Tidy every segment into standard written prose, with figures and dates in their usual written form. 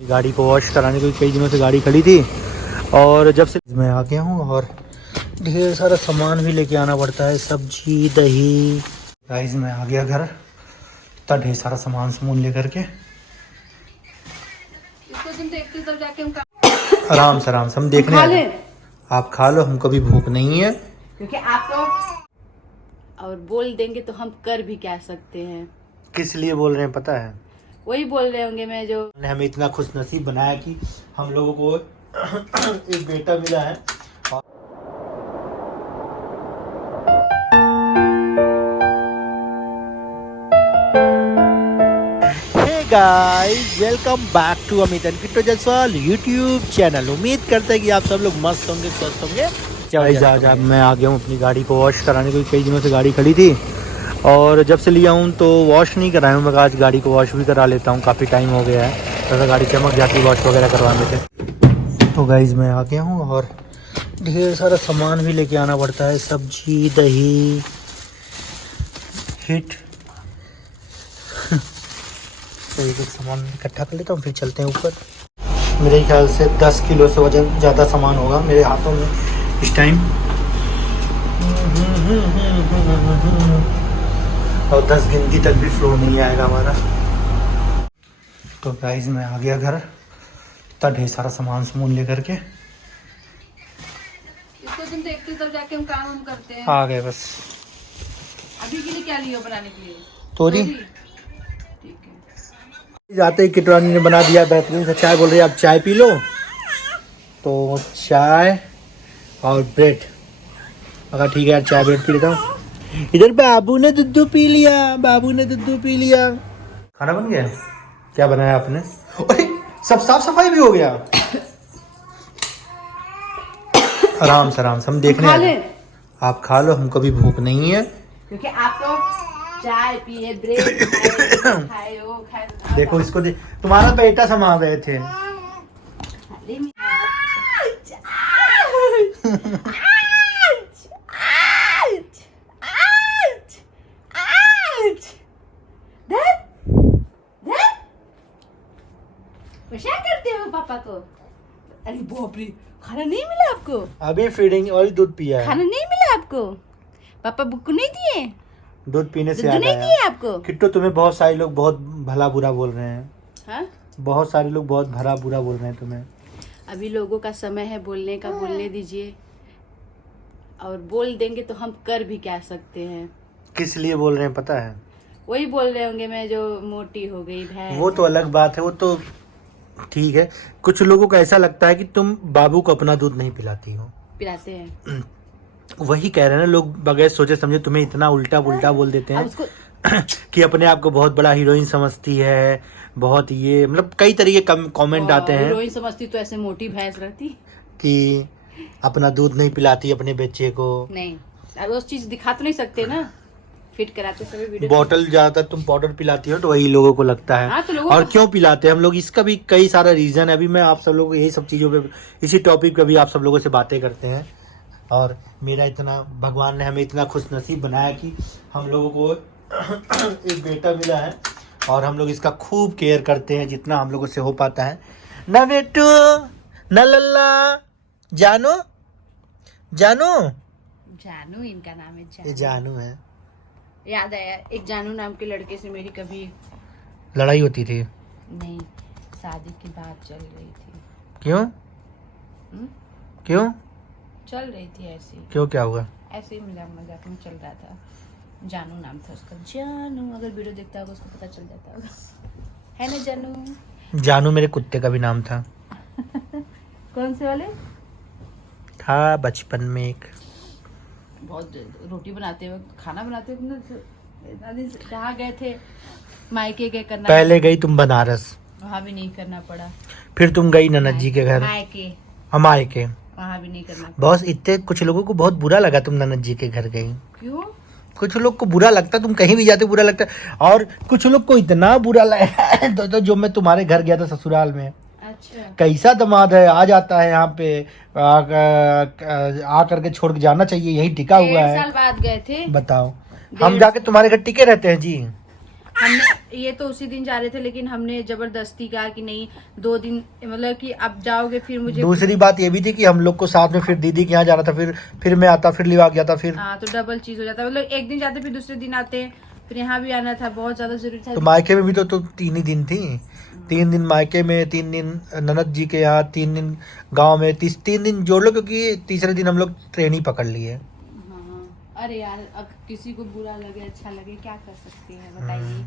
गाड़ी को वॉश कराने के कई दिनों से गाड़ी खड़ी थी और जब से मैं आ गया हूँ और ढेर सारा सामान भी लेके आना पड़ता है, सब्जी दही। गाइस मैं आ गया घर, इतना ढेर सारा सामान लेकर के। इसको तुम देखते तब जाके हम आराम से हम देखने आए। आप खा लो, हमको भी भूख नहीं है। क्योंकि आप लोग और बोल देंगे तो हम कर भी क्या सकते हैं। किस लिए बोल रहे हैं पता है? वही बोल रहे होंगे मैं जो ने हमें इतना खुश नसीब बनाया कि हम लोगों को एक बेटा मिला है। Hey guys, welcome back to Amit and Kittu Jaiswal YouTube channel. उम्मीद करते हैं कि आप सब लोग मस्त होंगे, स्वस्थ होंगे। चलो मैं आ गया हूँ अपनी गाड़ी को वॉश कराने को, कई दिनों से गाड़ी खड़ी थी और जब से लिया हूँ तो वॉश नहीं कराया हूँ। मैं आज गाड़ी को वॉश भी करा लेता हूँ, काफ़ी टाइम हो गया है, तो गाड़ी चमक जाती, वॉश वगैरह करवाने से। तो गाइस मैं आ गया हूँ और ढेर सारा सामान भी लेके आना पड़ता है, सब्जी दही हिट। तो एक सामान इकट्ठा कर लेता हूँ, फिर चलते हैं ऊपर। मेरे ख्याल से 10 किलो से वजन ज़्यादा सामान होगा मेरे हाथों में इस टाइम। और 10 गिनती तक भी फ्लो नहीं आएगा हमारा। तो गाइस मैं आ गया घर, इतना ढेर सारा सामान लेकर के। इसको तुम देखते तब जाके हम काम करते हैं। आ गए बस। अभी के लिए क्या लियो बनाने के लिए? तोरी। ठीक है। जाते ही किटवानी ने बना दिया बेहतरीन सा चाय। बोल रही है आप चाय पी लो, तो चाय और ब्रेड। अगर ठीक है यार, चाय ब्रेड पी लेता हूँ। इधर बाबू ने दूध पी लिया। खाना बन गया? क्या बनाया आपने? अरे सब साफ सफाई भी हो गया। आराम से हम देखने आए। आप खा लो, हमको भी भूख नहीं है। क्योंकि आप लोग चाय पिए, ब्रेड खाए। देखो इसको तुम्हारा बेटा संभाल रहे थे। क्या करते हो पापा को? अरे बाप रे, खाना नहीं मिला आपको? अभी फीडिंग और दूध पिया है। खाना नहीं मिला आपको? पापा बुक नहीं दिए? दूध पीने से दूध याद नहीं आया। दिए आपको? किट्टू तुम्हें बहुत सारे लोग बहुत भला बुरा बोल रहे हैं। हाँ? बहुत सारे लोग बहुत भला बुरा बोल रहे हैं तुम्हें। अभी लोगों का समय है बोलने का, बोलने दीजिए। और बोल देंगे तो हम कर भी क्या सकते हैं। किस लिए बोल रहे हैं पता है? वही बोल रहे होंगे मैं जो मोटी हो गई भैंस। वो तो अलग बात है, वो तो ठीक है। कुछ लोगों को ऐसा लगता है कि तुम बाबू को अपना दूध नहीं पिलाती हो। पिलाते हैं। वही कह रहे हैं ना लोग, बगैर सोचे समझे तुम्हें इतना उल्टा पुल्टा बोल देते हैं उसको कि अपने आप को बहुत बड़ा हीरोइन समझती है, बहुत ये मतलब कई तरीके कमेंट आते हैं। हीरोइन समझती तो ऐसे मोटी भैंस रहती कि अपना दूध नहीं पिलाती अपने बच्चे को। नहीं, अब उस चीज दिखा तो नहीं सकते ना, फिट कराते समय वीडियो। बॉटल ज्यादातर तुम पाउडर पिलाती हो तो वही लोगों को लगता है। हाँ, तो लोगों और क्यों पिलाते हैं हम लोग, इसका भी कई सारा रीजन है। अभी मैं आप सब लोगों को यही सब चीजों पे, इसी टॉपिक पे भी आप सब लोगों से बातें करते हैं। और मेरा इतना, भगवान ने हमें इतना खुश नसीब बनाया कि हम लोगों को एक बेटा मिला है और हम लोग इसका खूब केयर करते हैं जितना हम लोगों से हो पाता है। ना बेटू, ना लल्ला, जानू इनका नाम है ये जानू है। याद आया, एक जानू नाम के लड़के से मेरी कभी लड़ाई होती थी? नहीं, शादी की बात चल रही थी। क्यों? क्यों चल रही थी ऐसी। क्यों, क्या हुआ? ऐसे ही मजाक में चल रहा था। जानू नाम था उसका। जानू, अगर वीडियो देखता होगा उसको पता चल जाता होगा, है ना जानू? जानू मेरे कुत्ते का भी नाम था। कौन से वाले? था बचपन में एक। बहुत रोटी बनाते वक्त, खाना बनाते वक्त जहाँ गए थे, मायके गए करना। पहले गई तुम बनारस, वहाँ भी नहीं करना पड़ा। फिर तुम गई ननद जी के घर, मायके, हमारे के। वहाँ भी नहीं करना। बॉस इतने कुछ लोगों को बहुत बुरा लगा तुम ननद जी के घर गई। क्यों? कुछ लोग को बुरा लगता, तुम कहीं भी जाते बुरा लगता। और कुछ लोग को इतना बुरा लगा तो जो मैं तुम्हारे घर गया था ससुराल में। अच्छा। कैसा दामाद है, आ जाता है यहाँ पे, आ करके छोड़ के जाना चाहिए, यही टिका हुआ 1.5 है। साल बाद गए थे। बताओ, हम जाके तुम्हारे घर टिके रहते हैं जी। हमने ये तो उसी दिन जा रहे थे, लेकिन हमने जबरदस्ती कहा कि नहीं 2 दिन, मतलब कि अब जाओगे फिर मुझे। दूसरी बात ये भी थी कि हम लोग को साथ में फिर दीदी के यहाँ जाना था, फिर मैं आता, फिर लिवा गया था, फिर हाँ तो डबल चीज हो जाता है, मतलब एक दिन जाते फिर दूसरे दिन आते, फिर यहाँ भी आना था, बहुत ज्यादा जरूरी था। तो मायके में भी तो 3 ही दिन थी, 3 दिन मायके में, 3 दिन ननद जी के यहाँ, 3 दिन गांव में, 3 दिन जोड़ लो, क्योंकि तीसरे दिन हम लोग ट्रेन ही पकड़ लिए। हाँ, अरे यार अब किसी को बुरा लगे अच्छा लगे क्या कर सकते हैं बताइए।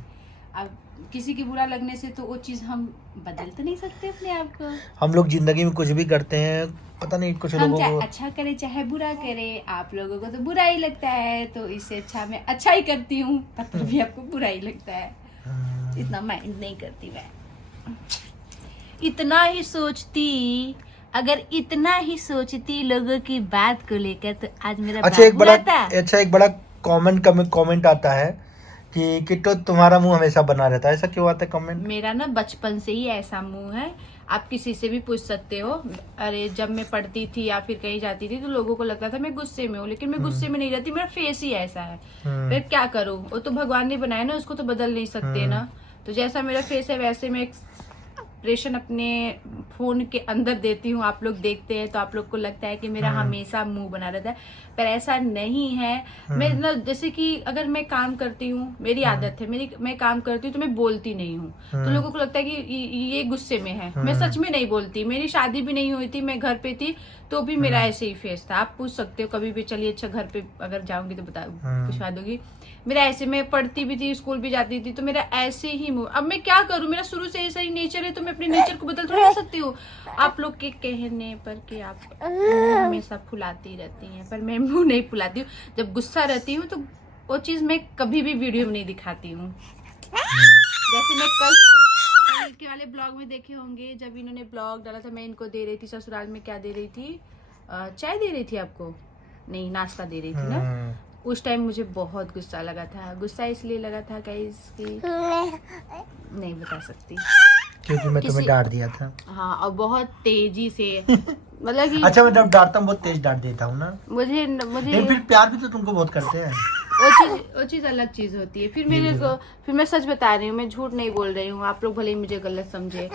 अब किसी की बुरा लगने से तो वो चीज हम बदल तो नहीं सकते अपने आप को। हम लोग जिंदगी में कुछ भी करते हैं, पता नहीं कुछ हम लोगों चाहे को अच्छा करे चाहे बुरा करे, आप लोगों को तो बुरा ही लगता है, तो इससे अच्छा मैं अच्छा ही करती हूँ, पर भी आपको बुरा ही लगता है, इतना माइंड नहीं करती मैं। इतना ही सोचती, अगर इतना ही सोचती लोगों की बात को लेकर, तो आज मेरा अच्छा एक बड़ा आता। एक बड़ा कमेंट आता है कि किट्टो तुम्हारा मुंह हमेशा बना रहता है, ऐसा क्यों आता है कमेंट? मेरा ना बचपन से ही ऐसा मुंह है, आप किसी से भी पूछ सकते हो। अरे जब मैं पढ़ती थी या फिर कहीं जाती थी तो लोगों को लगता था मैं गुस्से में हूँ, लेकिन मैं गुस्से में नहीं रहती, मेरा फेस ही ऐसा है। फिर क्या करूँ, वो तो भगवान ने बनाया ना, उसको तो बदल नहीं सकते ना। तो जैसा मेरा फेस है वैसे मैं एक्सप्रेशन अपने फोन के अंदर देती हूँ, आप लोग देखते हैं तो आप लोग को लगता है कि मेरा हमेशा मुंह बना रहता है, पर ऐसा नहीं है। मैं ना, जैसे कि अगर मैं काम करती हूँ, मेरी आदत है, मैं काम करती हूँ तो मैं बोलती नहीं हूँ, तो लोगों को लगता है कि ये गुस्से में है। मैं सच में नहीं बोलती, मेरी शादी भी नहीं हुई थी, मैं घर पे थी तो भी मेरा ऐसे ही फेस था। आप पूछ सकते हो कभी भी, चलिए अच्छा घर पे अगर जाऊंगी तो पूछवा दोगी, मेरा ऐसे, मैं पढ़ती भी थी स्कूल भी जाती थी तो मेरा ऐसे ही मुंह। अब मैं क्या करूं, मेरा शुरू से ऐसा ही नेचर है, तो मैं अपने नेचर को बदल थोड़ी ना सकती हूँ। आप लोग के कहने पर कि आप हमेशा फुलाती रहती हैं, पर मैं मुंह नहीं फुलाती हूँ। जब गुस्सा रहती हूँ तो वो चीज मैं कभी भी वीडियो में नहीं दिखाती हूँ। जैसे मैं कल के वाले ब्लॉग में देखे होंगे, जब इन्होंने ब्लॉग डाला था, मैं इनको दे रही थी ससुराल में, क्या दे रही थी, चाय दे रही थी आपको, नहीं नाश्ता दे रही थी ना। उस टाइम मुझे बहुत गुस्सा लगा था। गुस्सा इसलिए लगा था गाइस कि नहीं बता सकती, क्योंकि मैं तुम्हें डांट दिया था। हाँ, और बहुत तेजी से मतलब कि अच्छा मैं जब डांटता हूँ बहुत तेज डांट देता हूँ ना। मुझे फिर प्यार भी तो तुमको बहुत करते हैं। वो चीज अलग चीज होती है। फिर मैं सच बता रही हूँ, मैं झूठ नहीं बोल रही हूँ, आप लोग भले ही मुझे गलत समझे।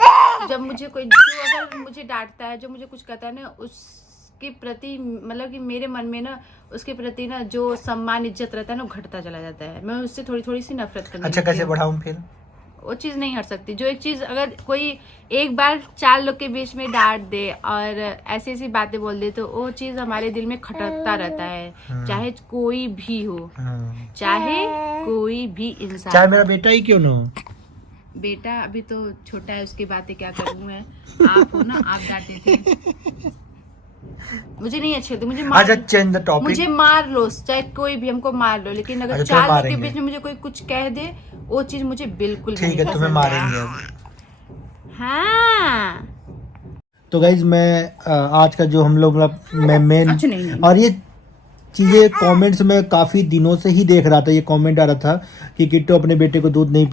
जब मुझे कोई अगर मुझे डांटता है, जो मुझे कुछ कहता है ना, उसके प्रति मतलब कि मेरे मन में ना उसके प्रति ना जो सम्मान इज्जत रहता है ना, वो घटता चला जाता है। मैं उससे थोड़ी सी नफरत करने अच्छा कैसे बढ़ाऊं फिर? वो चीज नहीं हट सकती। जो एक चीज अगर कोई एक बार 4 लोग के बीच में डांट दे और ऐसी ऐसी बातें बोल दे, तो वो चीज हमारे दिल में खटकता रहता है, चाहे कोई भी हो, चाहे कोई भी इंसान, चाहे मेरा बेटा ही क्यों ना हो। बेटा अभी तो छोटा है, उसकी बातें क्या करूं मैं। आप हो ना, आप डांटे थे, मुझे नहीं अच्छे लगते, मुझे मार, चेंज द टॉपिक, मुझे मार लो, चाहे कोई भी हमको मार लो, लेकिन अगर 4 लोग के बीच में मुझे कोई कुछ कह दे, वो चीज मुझे बिल्कुल ठीक है, तुम्हें मारेंगे। हाँ तो गाइज मैं आज का जो हम लोग मैं मेन अच्छा नहीं। और ये चीजें कमेंट्स में काफी दिनों से ही देख रहा था, ये कमेंट आ रहा था कि किट्टू अपने बेटे को दूध नहीं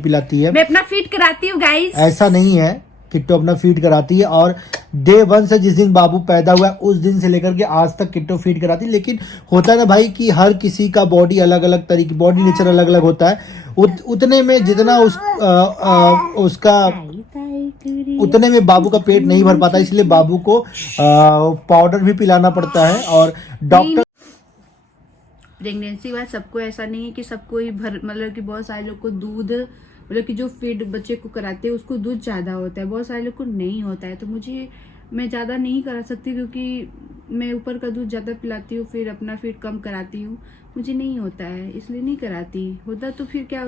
पिलाती है। मैं अपना फीड कराती हूँ गाइस। ऐसा नहीं है, किट्टू अपना फीड कराती है, और डे 1 से जिस दिन बाबू पैदा हुआ उस दिन से लेकर के आज तक किट्टू फीड कराती है। लेकिन होता है ना भाई कि हर किसी का बॉडी अलग अलग तरीके, बॉडी नेचर अलग अलग होता है। उतने में जितना उसका उतने में बाबू का पेट नहीं भर पाता, इसलिए बाबू को पाउडर भी पिलाना पड़ता है। और डॉक्टर, प्रेगनेंसी के बाद सबको ऐसा नहीं है कि सबको ही मतलब कि बहुत सारे लोग को दूध, मतलब कि जो फीड बच्चे को कराते हैं उसको दूध ज्यादा होता है, बहुत सारे लोग को नहीं होता है। तो मैं ज्यादा नहीं करा सकती, क्योंकि मैं ऊपर का दूध ज्यादा पिलाती हूँ, फिर अपना फीड कम कराती हूँ, मुझे नहीं होता है इसलिए नहीं कराती। होता तो फिर क्या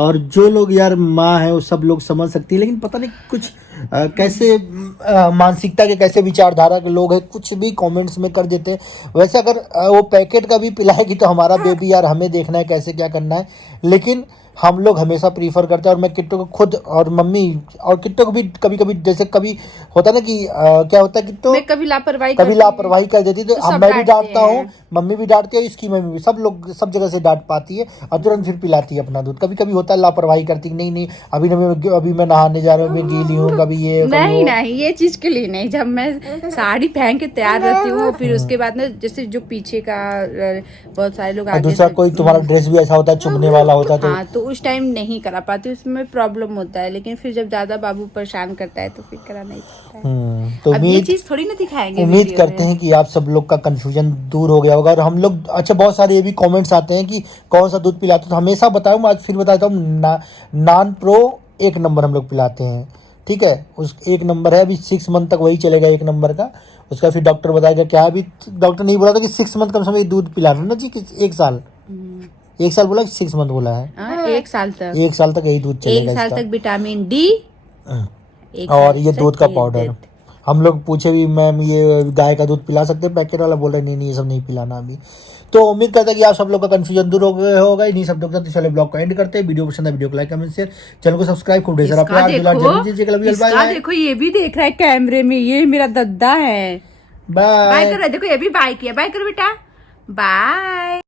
और जो लोग यार माँ है वो सब लोग समझ सकती है, लेकिन पता नहीं कुछ कैसे मानसिकता के कैसे विचारधारा के लोग हैं, कुछ भी कमेंट्स में कर देते हैं। वैसे अगर वो पैकेट का भी पिलाएगी तो हमारा बेबी यार हमें देखना है कैसे क्या करना है, लेकिन हम लोग हमेशा प्रीफर करते हैं। और मैं किट्टू को खुद और मम्मी और किट्टू को भी कभी कभी, जैसे कभी होता है ना कि क्या होता है किट्टू कभी लापरवाही कर देती, तो मैं भी डांटता हूँ, मम्मी भी डांटती है, इसकी मम्मी भी, सब लोग सब जगह से डांट पाती है और तुरंत फिर पिलाती है अपना दूध। कभी कभी होता है लापरवाही करती, नहीं अभी मैं नहाने जा रहा हूँ, मैं गीली हूँ, कभी ये नहीं ये चीज के लिए नहीं। जब मैं साड़ी पहन के तैयार रहती हूँ, फिर उसके बाद ना जैसे जो पीछे का बहुत सारे लोग दूसरा कोई तुम्हारा ड्रेस भी ऐसा होता है चुभने वाला होता है, तो उस टाइम नहीं करा पाती, उसमें प्रॉब्लम होता है। लेकिन फिर जब ज्यादा बाबू परेशान करता है तो फिर कराना ही पड़ता है। तो अब ये चीज थोड़ी ना दिखाएंगे। उम्मीद करते हैं कि आप सब लोग का कंफ्यूजन दूर हो गया होगा। और हम लोग अच्छा, बहुत सारे ये भी कमेंट्स आते हैं कि कौन सा दूध पिलाते हो, तो हमेशा बताऊँ, आज फिर बताता हूँ, नान प्रो 1 नंबर हम लोग पिलाते हैं, ठीक है। उस 1 नंबर है, अभी 6 मंथ तक वही चलेगा 1 नंबर का। उसका फिर डॉक्टर बताएगा क्या, अभी डॉक्टर नहीं बोला था कि 6 मंथ कम से कम दूध पिला रहे ना जी, 1 साल, 1 साल बोला कि 6 मंथ बोला है। 1 साल तक, 1 साल तक यही दूध चलेगा। 1 साल तक विटामिन डी और ये दूध का पाउडर। हम लोग पूछे भी, मैम ये गाय का दूध पिला सकते हैं पैकेट वाला, बोल रहे नहीं ये सब नहीं पिलाना अभी। तो उम्मीद करते हैं कि आप सब लोग का कंफ्यूजन दूर हो गया होगा। इन्हीं सब लोग का। तो चलो ब्लॉग को एंड करते हैं। वीडियो पसंद है वीडियो को लाइक कमेंट शेयर, चैनल को सब्सक्राइब, खूब ढेर सारा प्यार दुलार जरूर दीजिएगा। देखो ये भी देख रहा है कैमरे में, ये मेरा दद्दा है। बाय करो, देखो ये भी बाय किया। बाय करो बेटा, बाय।